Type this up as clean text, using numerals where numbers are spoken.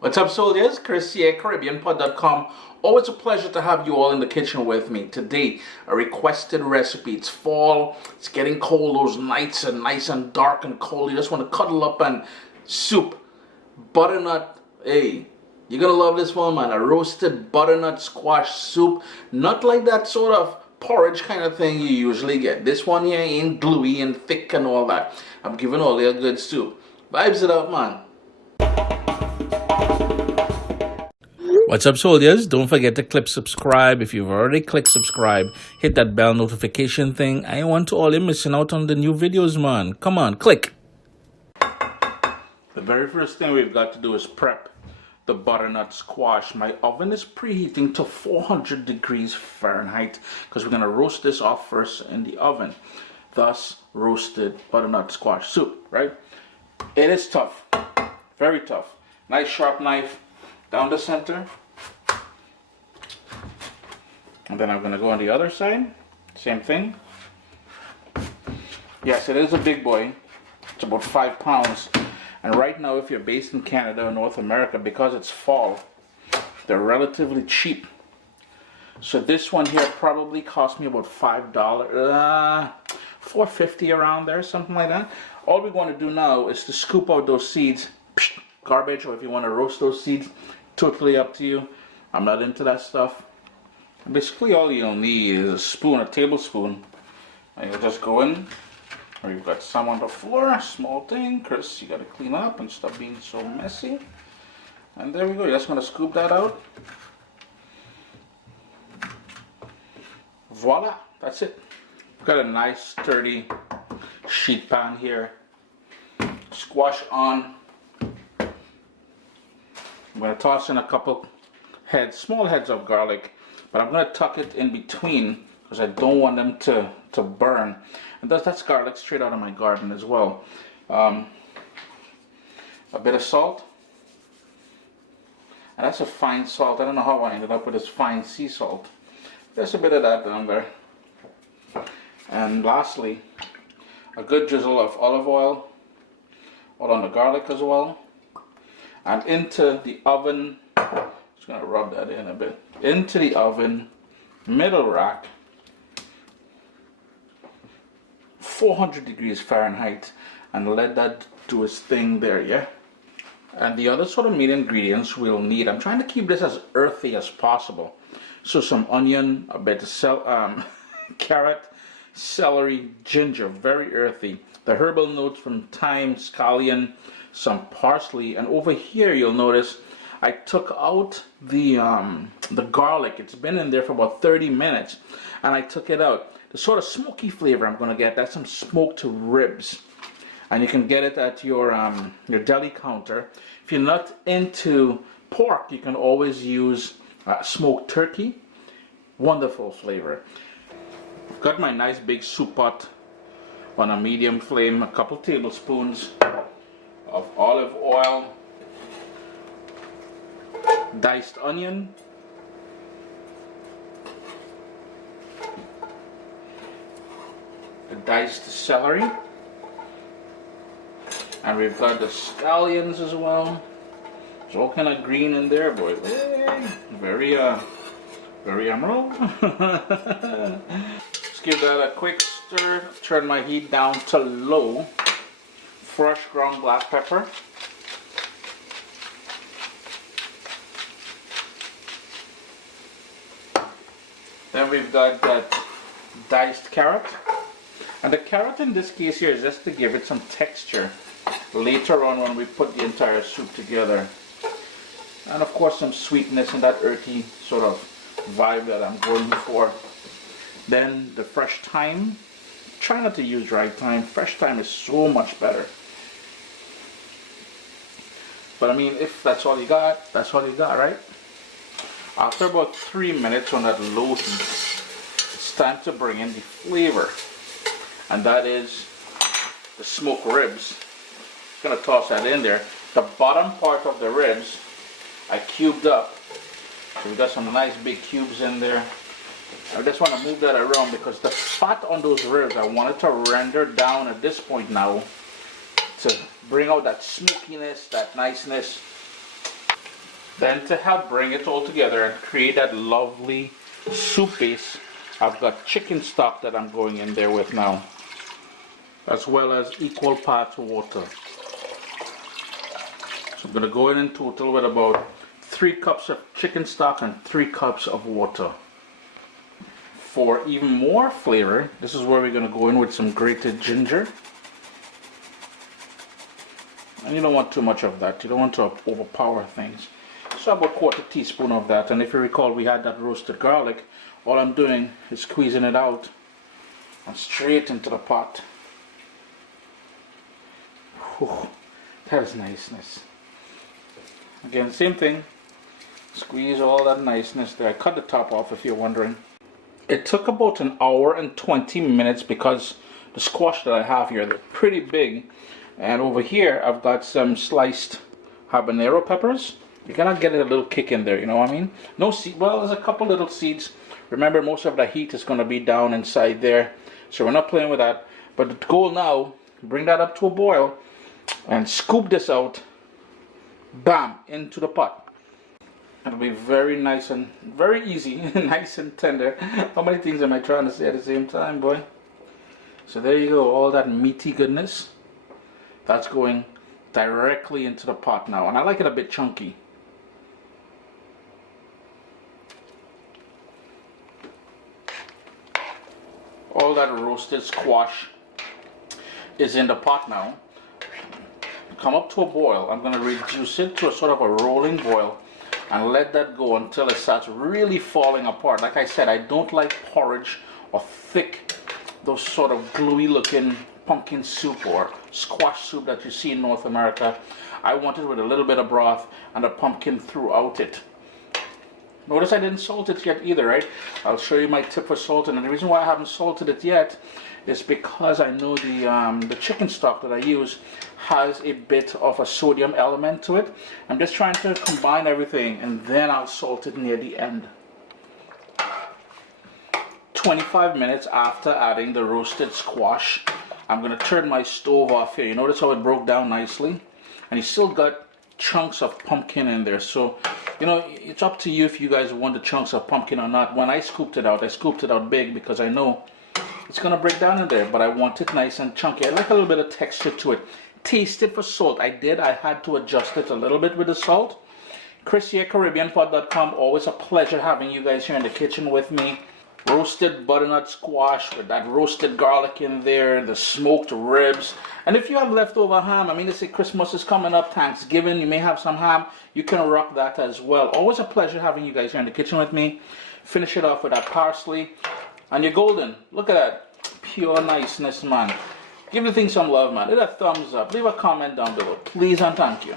What's up, soldiers? Chris here, CaribbeanPod.com. Always a pleasure to have you all in the kitchen with me. Today, a requested recipe. It's fall, it's getting cold, those nights are nice and dark and cold. You just want to cuddle up and soup. Butternut, hey, you're gonna love this one, man. A roasted butternut squash soup. Not like that sort of porridge kind of thing you usually get. This one here ain't gluey and thick and all that. I'm giving all you a good soup. Vibes it up, man. What's up, soldiers? Don't forget to click subscribe. If you've already clicked subscribe, hit that bell notification thing. I don't want to all you missing out on the new videos, man. Come on, click. The very first thing we've got to do is prep the butternut squash. My oven is preheating to 400 degrees Fahrenheit because we're going to roast this off first in the oven. Thus, roasted butternut squash soup, right? It is tough, very tough. Nice sharp knife down the center, and then I'm going to go on the other side, same thing. Yes, it is a big boy. It's about 5 pounds, and right now if you're based in Canada or North America, because it's fall, they're relatively cheap. So this one here probably cost me about $5, $4.50 around there, something like that. All we want to do now is to scoop out those seeds, garbage, or if you want to roast those seeds, totally up to you. I'm not into that stuff. Basically all you'll need is a spoon, a tablespoon, and you'll just go in, or you've got some on the floor, small thing. Chris, you got to clean up and stop being so messy. And there we go. You're just going to scoop that out. Voila, that's it. I've got a nice sturdy sheet pan here. Squash on. I'm going to toss in a couple heads, small heads of garlic, but I'm going to tuck it in between because I don't want them to burn. And that's garlic straight out of my garden as well. A bit of salt. And that's a fine salt. I don't know how I ended up with this fine sea salt. There's a bit of that down there. And lastly, a good drizzle of olive oil, all on the garlic as well. And into the oven, just going to rub that in a bit, into the oven, middle rack, 400 degrees Fahrenheit, and let that do its thing there, yeah? And the other sort of main ingredients we'll need, I'm trying to keep this as earthy as possible. So some onion, a bit of carrot, celery, ginger, very earthy. The herbal notes from thyme, scallion, some parsley, and over here you'll notice I took out the garlic. It's been in there for about 30 minutes, and I took it out. The sort of smoky flavor I'm going to get, that's some smoked ribs, and you can get it at your deli counter. If you're not into pork, you can always use smoked turkey. Wonderful flavor. I've got my nice big soup pot on a medium flame, a couple tablespoons of olive oil, diced onion, the diced celery, and we've got the scallions as well. It's all kind of green in there, boy. Very emerald. Let's give that a quick stir. Turn my heat down to low. Fresh ground black pepper. Then we've got that diced carrot. And the carrot in this case here is just to give it some texture later on when we put the entire soup together. And of course some sweetness and that earthy sort of vibe that I'm going for. Then the fresh thyme. Try not to use dry thyme. Fresh thyme is so much better. But I mean, if that's all you got, that's all you got, right? After about 3 minutes on that low heat, it's time to bring in the flavor. And that is the smoked ribs. Just gonna toss that in there. The bottom part of the ribs, I cubed up. So we got some nice big cubes in there. I just want to move that around because the fat on those ribs, I want it to render down at this point now to bring out that smokiness, that niceness. Then to help bring it all together and create that lovely soup base, I've got chicken stock that I'm going in there with now, as well as equal parts water. So I'm going to go in total with about 3 cups of chicken stock and 3 cups of water. For even more flavor, this is where we're going to go in with some grated ginger. And you don't want too much of that. You don't want to overpower things. So about 1/4 teaspoon of that. And if you recall, we had that roasted garlic. All I'm doing is squeezing it out and straight into the pot. Whew, that is niceness. Again, same thing. Squeeze all that niceness there. I cut the top off if you're wondering. It took about 1 hour and 20 minutes because the squash that I have here, they're pretty big. And over here, I've got some sliced habanero peppers. You gotta get a little kick in there, you know what I mean? No seed, well, there's a couple little seeds. Remember, most of the heat is gonna be down inside there. So we're not playing with that. But the goal now, bring that up to a boil and scoop this out, bam, into the pot. It'll be very nice and very easy, nice and tender. How many things am I trying to say at the same time, boy? So there you go, all that meaty goodness. That's going directly into the pot now, and I like it a bit chunky. All that roasted squash is in the pot now. Come up to a boil. I'm going to reduce it to a sort of a rolling boil and let that go until it starts really falling apart. Like I said, I don't like porridge or thick, those sort of gluey looking pumpkin soup or squash soup that you see in North America. I want it with a little bit of broth and a pumpkin throughout it. Notice I didn't salt it yet either, right? I'll show you my tip for salting, and the reason why I haven't salted it yet is because I know the chicken stock that I use has a bit of a sodium element to it. I'm just trying to combine everything, and then I'll salt it near the end. 25 minutes after adding the roasted squash, I'm going to turn my stove off here. You notice how it broke down nicely? And you still got chunks of pumpkin in there. So, you know, it's up to you if you guys want the chunks of pumpkin or not. When I scooped it out big because I know it's going to break down in there. But I want it nice and chunky. I like a little bit of texture to it. Taste it for salt. I had to adjust it a little bit with the salt. Chris here, CaribbeanPot.com. Always a pleasure having you guys here in the kitchen with me. Roasted butternut squash with that roasted garlic in there, the smoked ribs. And if you have leftover ham, I mean, let's say Christmas is coming up, Thanksgiving, you may have some ham, you can rock that as well. Always a pleasure having you guys here in the kitchen with me. Finish it off with that parsley. And you're golden. Look at that. Pure niceness, man. Give the thing some love, man. Hit a thumbs up. Leave a comment down below. Please and thank you.